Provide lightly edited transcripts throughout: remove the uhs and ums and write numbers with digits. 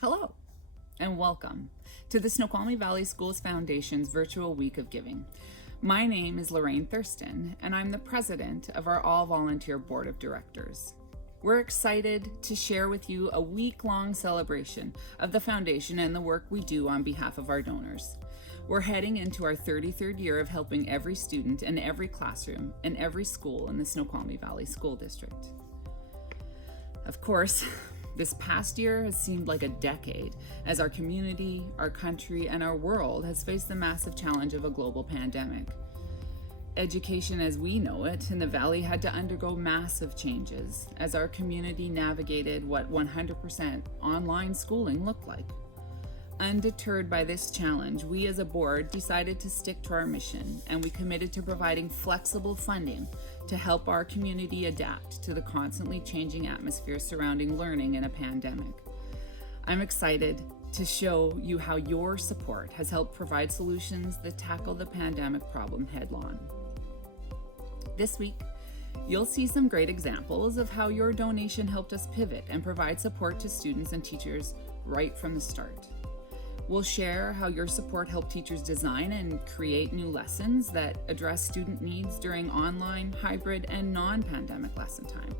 Hello, and welcome to the Snoqualmie Valley Schools Foundation's Virtual Week of Giving. My name is Lorraine Thurston, and I'm the president of our all-volunteer board of directors. We're excited to share with you a week-long celebration of the foundation and the work we do on behalf of our donors. We're heading into our 33rd year of helping every student in every classroom and every school in the Snoqualmie Valley School District. Of course, this past year has seemed like a decade as our community, our country, and our world has faced the massive challenge of a global pandemic. Education as we know it in the Valley had to undergo massive changes as our community navigated what 100% online schooling looked like. Undeterred by this challenge, we as a board decided to stick to our mission, and we committed to providing flexible funding to help our community adapt to the constantly changing atmosphere surrounding learning in a pandemic. I'm excited to show you how your support has helped provide solutions that tackle the pandemic problem head-on. This week, you'll see some great examples of how your donation helped us pivot and provide support to students and teachers right from the start. We'll share how your support helped teachers design and create new lessons that address student needs during online, hybrid, and non-pandemic lesson time.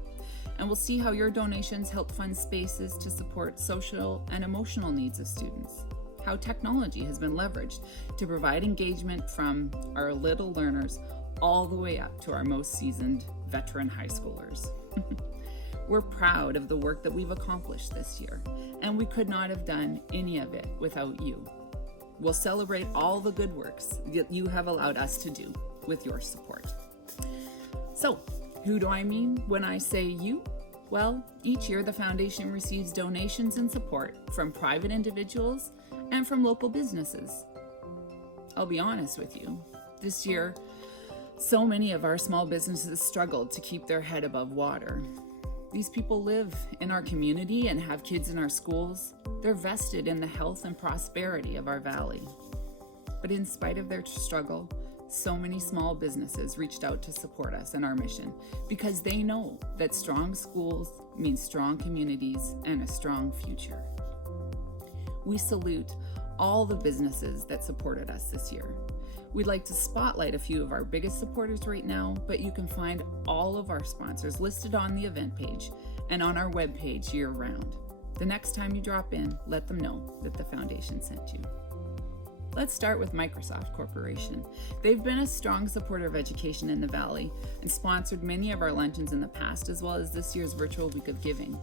And we'll see how your donations help fund spaces to support social and emotional needs of students. How technology has been leveraged to provide engagement from our little learners all the way up to our most seasoned veteran high schoolers. We're proud of the work that we've accomplished this year, and we could not have done any of it without you. We'll celebrate all the good works that you have allowed us to do with your support. So, who do I mean when I say you? Well, each year the foundation receives donations and support from private individuals and from local businesses. I'll be honest with you, this year, so many of our small businesses struggled to keep their head above water. These people live in our community and have kids in our schools. They're vested in the health and prosperity of our valley. But in spite of their struggle, so many small businesses reached out to support us and our mission because they know that strong schools mean strong communities and a strong future. We salute all the businesses that supported us this year. We'd like to spotlight a few of our biggest supporters right now, but you can find all of our sponsors listed on the event page and on our webpage year-round. The next time you drop in, let them know that the foundation sent you. Let's start with Microsoft Corporation. They've been a strong supporter of education in the Valley and sponsored many of our luncheons in the past, as well as this year's Virtual Week of Giving.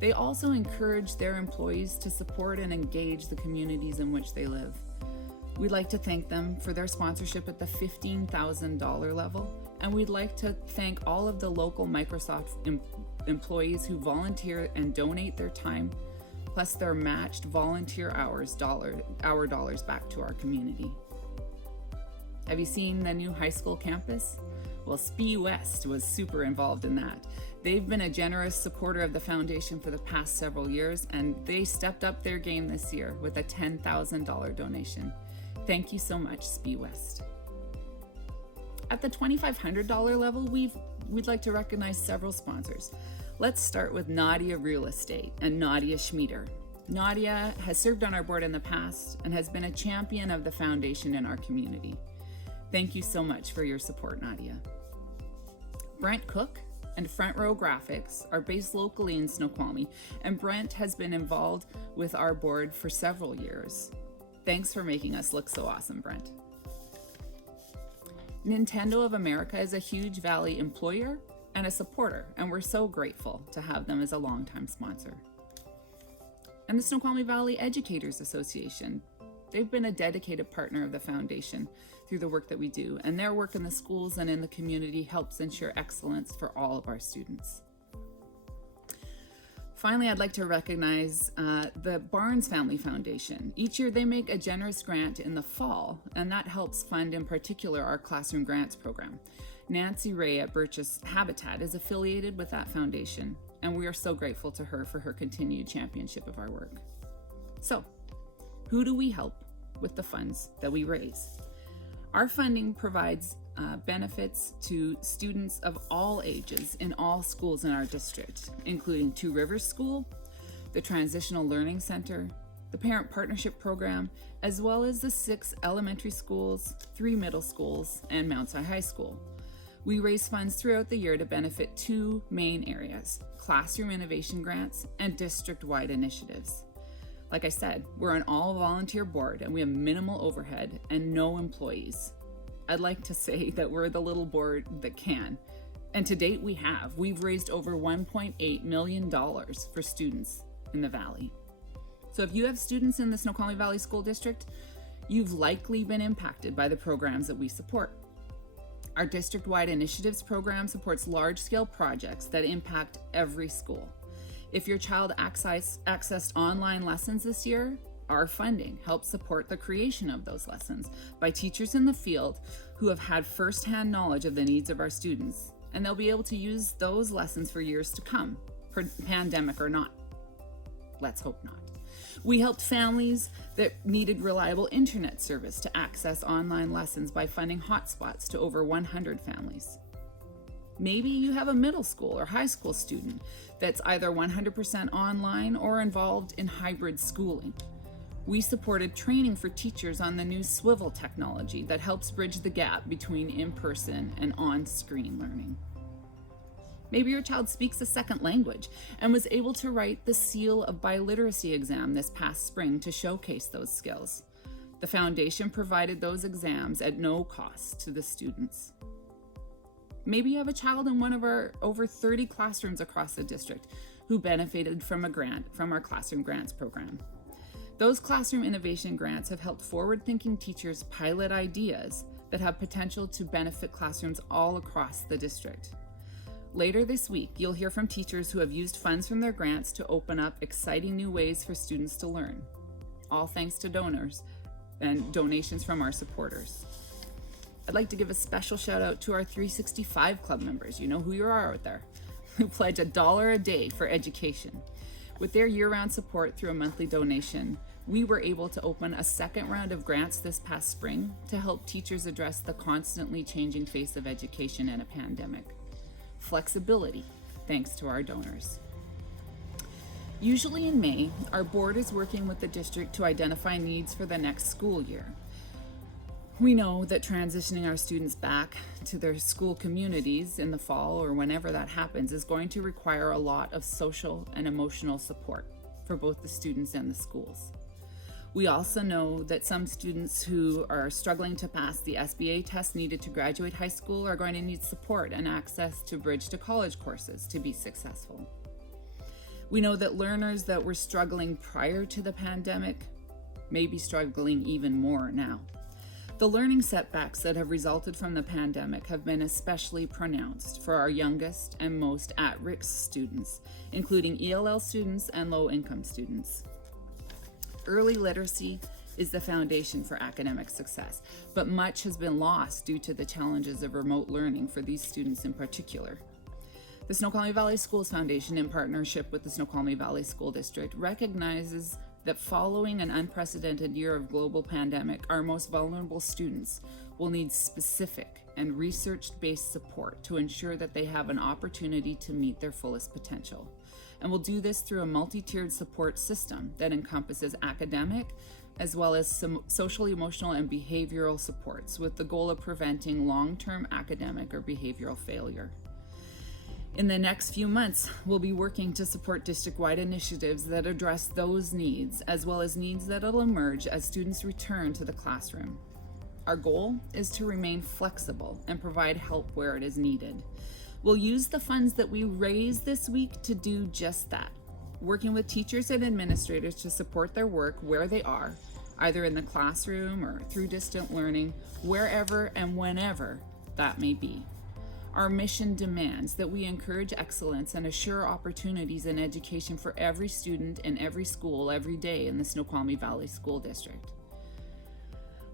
They also encourage their employees to support and engage the communities in which they live. We'd like to thank them for their sponsorship at the $15,000 level, and we'd like to thank all of the local Microsoft employees who volunteer and donate their time, plus their matched volunteer hours dollars back to our community. Have you seen the new high school campus? Well, SVSF was super involved in that. They've been a generous supporter of the foundation for the past several years, and they stepped up their game this year with a $10,000 donation. Thank you so much, SVSF. At the $2,500 level, we'd like to recognize several sponsors. Let's start with Nadia Real Estate and Nadia Schwartz. Nadia has served on our board in the past and has been a champion of the foundation in our community. Thank you so much for your support, Nadia. Brent Cook and Front Row Graphics are based locally in Snoqualmie, and Brent has been involved with our board for several years. Thanks for making us look so awesome, Brent. Nintendo of America is a huge Valley employer and a supporter, and we're so grateful to have them as a longtime sponsor. And the Snoqualmie Valley Educators Association. They've been a dedicated partner of the foundation through the work that we do, and their work in the schools and in the community helps ensure excellence for all of our students. Finally, I'd like to recognize the Barnes Family Foundation. Each year they make a generous grant in the fall, and that helps fund in particular our classroom grants program. Nancy Ray at Birch's Habitat is affiliated with that foundation, and we are so grateful to her for her continued championship of our work. So, who do we help with the funds that we raise? Our funding provides benefits to students of all ages in all schools in our district, including Two Rivers School, the Transitional Learning Center, the Parent Partnership Program, as well as the 6 elementary schools, 3 middle schools, and Mount Si High School. We raise funds throughout the year to benefit 2 main areas: classroom innovation grants and district-wide initiatives. Like I said, we're an all-volunteer board and we have minimal overhead and no employees. I'd like to say that we're the little board that can. And to date we have. We've raised over $1.8 million for students in the Valley. So if you have students in the Snoqualmie Valley School District, you've likely been impacted by the programs that we support. Our district-wide initiatives program supports large-scale projects that impact every school. If your child accessed online lessons this year, our funding helps support the creation of those lessons by teachers in the field who have had firsthand knowledge of the needs of our students, and they'll be able to use those lessons for years to come, pandemic or not. Let's hope not. We helped families that needed reliable internet service to access online lessons by funding hotspots to over 100 families. Maybe you have a middle school or high school student that's either 100% online or involved in hybrid schooling. We supported training for teachers on the new swivel technology that helps bridge the gap between in-person and on-screen learning. Maybe your child speaks a second language and was able to write the Seal of Biliteracy exam this past spring to showcase those skills. The foundation provided those exams at no cost to the students. Maybe you have a child in one of our over 30 classrooms across the district who benefited from a grant from our Classroom Grants program. Those classroom innovation grants have helped forward-thinking teachers pilot ideas that have potential to benefit classrooms all across the district. Later this week, you'll hear from teachers who have used funds from their grants to open up exciting new ways for students to learn, all thanks to donors and donations from our supporters. I'd like to give a special shout out to our 365 Club members, you know who you are out there, who pledge $1 a day for education. With their year-round support through a monthly donation, we were able to open a second round of grants this past spring to help teachers address the constantly changing face of education in a pandemic. Flexibility, thanks to our donors. Usually in May, our board is working with the district to identify needs for the next school year. We know that transitioning our students back to their school communities in the fall or whenever that happens is going to require a lot of social and emotional support for both the students and the schools. We also know that some students who are struggling to pass the SBA test needed to graduate high school are going to need support and access to bridge to college courses to be successful. We know that learners that were struggling prior to the pandemic may be struggling even more now. The learning setbacks that have resulted from the pandemic have been especially pronounced for our youngest and most at-risk students, including ELL students and low-income students. Early literacy is the foundation for academic success, but much has been lost due to the challenges of remote learning for these students in particular. The Snoqualmie Valley Schools Foundation, in partnership with the Snoqualmie Valley School District, recognizes that following an unprecedented year of global pandemic, our most vulnerable students will need specific and research-based support to ensure that they have an opportunity to meet their fullest potential. And we'll do this through a multi-tiered support system that encompasses academic as well as some social, emotional, and behavioral supports with the goal of preventing long-term academic or behavioral failure. In the next few months, we'll be working to support district-wide initiatives that address those needs, as well as needs that will emerge as students return to the classroom. Our goal is to remain flexible and provide help where it is needed. We'll use the funds that we raise this week to do just that, working with teachers and administrators to support their work where they are, either in the classroom or through distant learning, wherever and whenever that may be. Our mission demands that we encourage excellence and assure opportunities in education for every student in every school every day in the Snoqualmie Valley School District.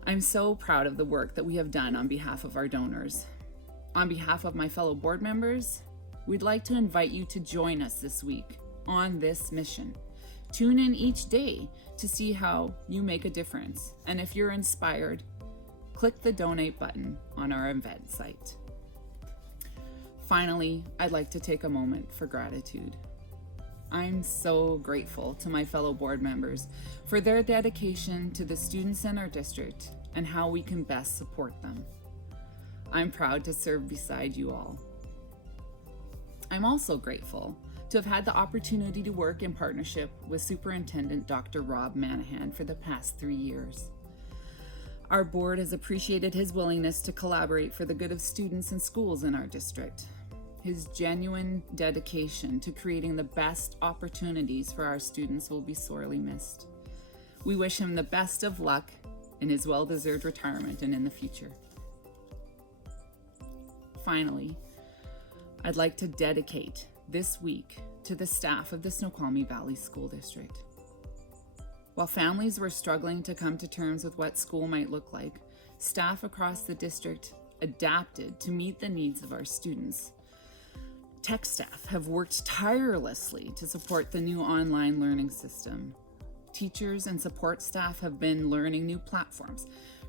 I'm so proud of the work that we have done on behalf of our donors. On behalf of my fellow board members, we'd like to invite you to join us this week on this mission. Tune in each day to see how you make a difference. And if you're inspired, click the donate button on our event site. Finally, I'd like to take a moment for gratitude. I'm so grateful to my fellow board members for their dedication to the students in our district and how we can best support them. I'm proud to serve beside you all. I'm also grateful to have had the opportunity to work in partnership with Superintendent Dr. Rob Manahan for the past 3 years. Our board has appreciated his willingness to collaborate for the good of students and schools in our district. His genuine dedication to creating the best opportunities for our students will be sorely missed. We wish him the best of luck in his well-deserved retirement and in the future. Finally, I'd like to dedicate this week to the staff of the Snoqualmie Valley School District. While families were struggling to come to terms with what school might look like, staff across the district adapted to meet the needs of our students. Tech staff have worked tirelessly to support the new online learning system. Teachers and support staff have been learning new platforms,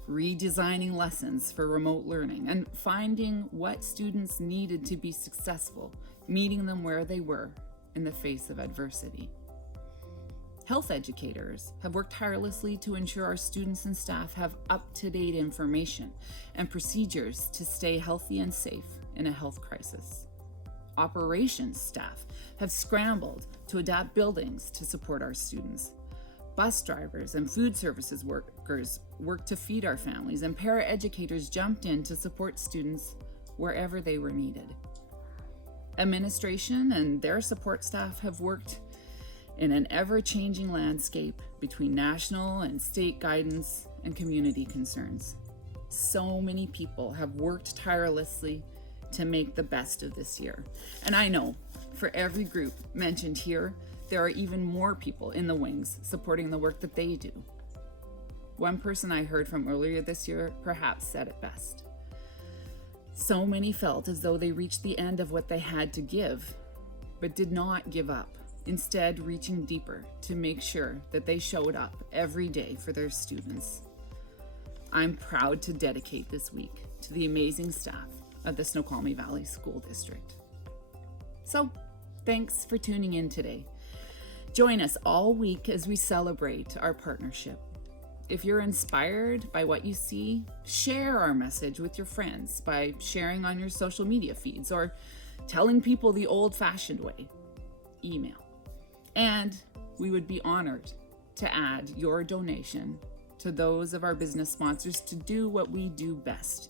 redesigning lessons for remote learning, and finding what students needed to be successful, meeting them where they were in the face of adversity. Health educators have worked tirelessly to ensure our students and staff have up-to-date information and procedures to stay healthy and safe in a health crisis. Operations staff have scrambled to adapt buildings to support our students. Bus drivers and food services workers worked to feed our families, and paraeducators jumped in to support students wherever they were needed. Administration and their support staff have worked in an ever-changing landscape between national and state guidance and community concerns. So many people have worked tirelessly to make the best of this year. And I know for every group mentioned here, there are even more people in the wings supporting the work that they do. One person I heard from earlier this year perhaps said it best. So many felt as though they reached the end of what they had to give, but did not give up, instead reaching deeper to make sure that they showed up every day for their students. I'm proud to dedicate this week to the amazing staff of the Snoqualmie Valley School District. So, thanks for tuning in today. Join us all week as we celebrate our partnership. If you're inspired by what you see, share our message with your friends by sharing on your social media feeds or telling people the old-fashioned way, email. And we would be honored to add your donation to those of our business sponsors to do what we do best: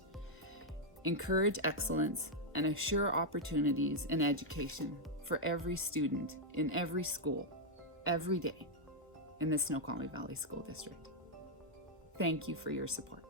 encourage excellence and assure opportunities in education for every student in every school, every day in the Snoqualmie Valley School District. Thank you for your support.